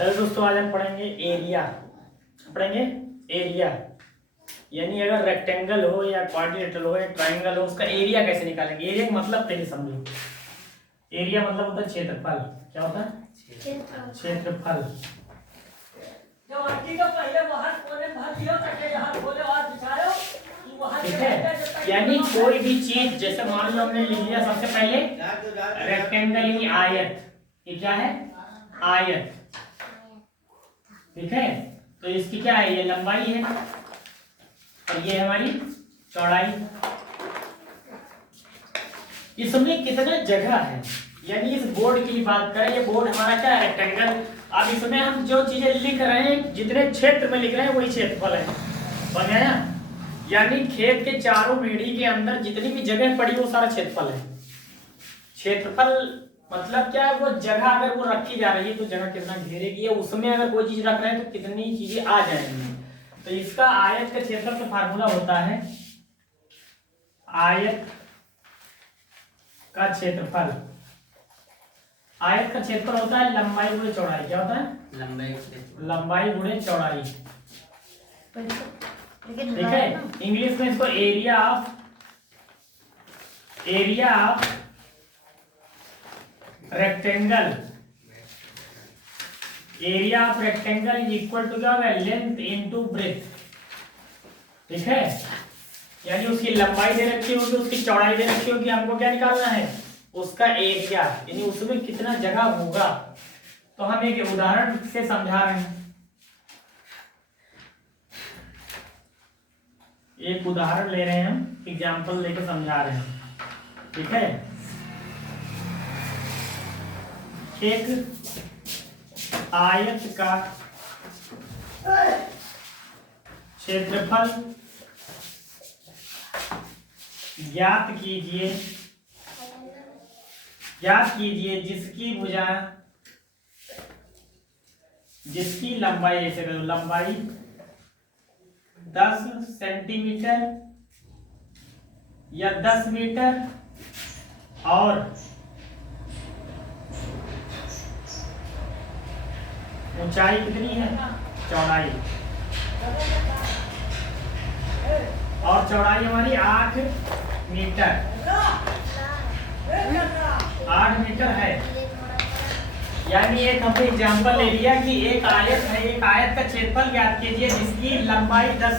चलो दोस्तों, आज हम पढ़ेंगे एरिया। पढ़ेंगे एरिया, यानी अगर रेक्टेंगल हो या क्वाड्रिलेटरल हो या ट्रायंगल हो, उसका एरिया कैसे निकालेंगे। एरिया का मतलब पहले समझो। एरिया मतलब होता है क्षेत्रफल। क्या होता है? क्षेत्रफल। ठीक है, यानी कोई भी चीज, जैसे मान लो हमने लिख लिया सबसे पहले रेक्टेंगल यानी आयत। ये क्या है? आयत। ठीक है, तो इसकी क्या है? ये लंबाई है और ये हमारी चौड़ाई। इसमें कितना जगह है, यानी इस बोर्ड की बात करें, ये बोर्ड हमारा क्या है? रेक्टेंगल। अब इसमें हम जो चीजें लिख रहे हैं, जितने क्षेत्र में लिख रहे हैं, वही क्षेत्रफल है। बन गया? यानी खेत के चारों बेड़ी के अंदर जितनी भी जगह पड़ी, वो सारा क्षेत्रफल है। क्षेत्रफल मतलब क्या है? वो जगह अगर वो रखी जा रही है तो जगह कितना घेरेगी, या उसमें अगर कोई चीज रख रहे हैं तो कितनी चीजें आ जाएंगी। तो इसका आयत का क्षेत्रफल का फार्मूला होता है आयत का क्षेत्रफल। आयत का क्षेत्रफल होता है लंबाई गुणे चौड़ाई। क्या होता है? लंबाई गुणे चौड़ाई। ठीक है, इंग्लिश में इसको area of rectangle. Area of rectangle is equal to क्या होगा? Length into breadth. ठीक है, यानी उसकी लंबाई दे रखी होगी, उसकी चौड़ाई दे रखी होगी, हमको क्या निकालना है? उसका एरिया, यानी उसमें कितना जगह होगा। तो हम एक उदाहरण से समझा रहे हैं। एक उदाहरण ले रहे हैं, हम एग्जाम्पल लेकर समझा रहे हैं। ठीक है, एक आयत का क्षेत्रफल ज्ञात कीजिए जिसकी लंबाई, ऐसे करो, लंबाई 10 सेंटीमीटर या 10 मीटर और ऊंचाई कितनी है? चौड़ाई। और चौड़ाई हमारी 8 मीटर। 8 मीटर है। यानी एक हमने एग्जांपल ले लिया कि एक आयत है, एक आयत का क्षेत्रफल ज्ञात कीजिए जिसकी लंबाई 10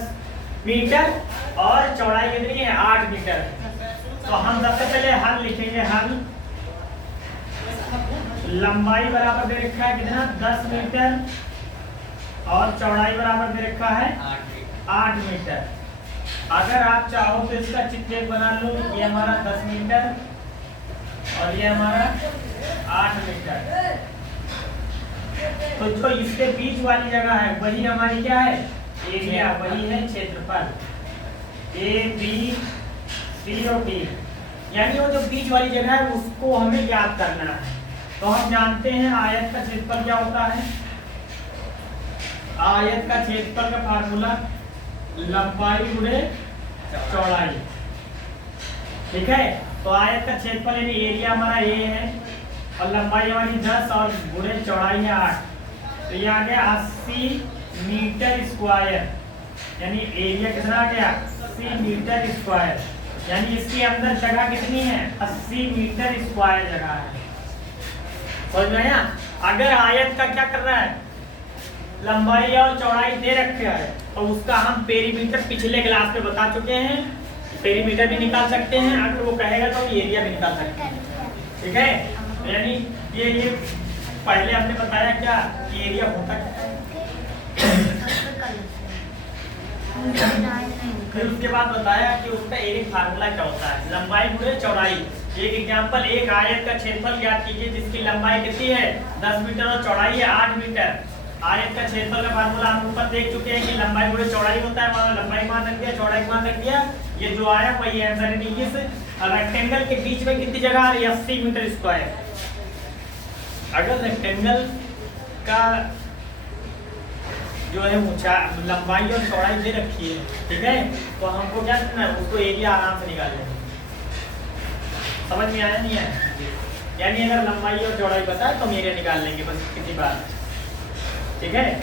मीटर और चौड़ाई कितनी है? 8 मीटर। तो हम सबसे पहले हल लिखेंगे। हल, लंबाई बराबर दे रखा है कितना? 10 मीटर और चौड़ाई बराबर दे रखा है 8 मीटर। अगर आप चाहो तो इसका चित्र बना लो। ये हमारा 10 मीटर और ये हमारा 8 मीटर। तो जो इसके बीच वाली जगह है वही हमारी क्या है? एरिया, वही है क्षेत्रफल। ए बी सी और डी, यानी वो जो बीच वाली जगह है उसको हमें याद करना है। तो हम जानते हैं आयत का क्षेत्रफल क्या होता है। आयत का क्षेत्रफल का फार्मूला लंबाई गुणे चौड़ाई। ठीक है, तो आयत का क्षेत्रफल यानी एरिया हमारा ए है और लंबाई हमारी 10 और गुणे चौड़ाई है 8। तो ये आ गया 80 मीटर स्क्वायर। यानी एरिया कितना आ गया? 80 मीटर स्क्वायर। यानी इसके अंदर जगह कितनी है? 80 मीटर स्क्वायर जगह है। समझ में आया? अगर आयत का क्या कर रहा है? लंबाई और चौड़ाई दे रखे है, तो उसका हम पेरीमीटर पिछले क्लास में बता चुके हैं। पेरीमीटर भी निकाल सकते हैं, अगर वो कहेगा तो एरिया भी निकाल सकते हैं। ठीक है, यानी ये पहले हमने बताया क्या कि एरिया होता क्या है। फिर उसके बाद बताया कि उसका एरिया फार्मूला क्या होता है, लंबाई गुणे चौड़ाई। एक एग्जांपल, एक आयत का क्षेत्रफल ज्ञात कीजिए जिसकी लंबाई कितनी है? 10 मीटर और चौड़ाई है 8 मीटर। आयत का क्षेत्रफल का फार्मूला हम ऊपर देख चुके हैं कि लंबाई गुणे चौड़ाई होता है। वहां लंबाई मान रख दिया, चौड़ाई मान रख दिया, ये जो आया वही आंसर है। इस रेक्टेंगल के बीच में कितनी जगह आ रही है? 80 मीटर स्क्वायर। अगर रेक्टेंगल का जो है ऊंचा, लंबाई और चौड़ाई दे रखी है, ठीक है, तो हमको क्या करना है? उसको एरिया आराम से निकाल लेना। समझ में आया नहीं है? यानी अगर लंबाई और चौड़ाई बताए तो हम एरिया निकाल लेंगे बस किसी बात। ठीक है।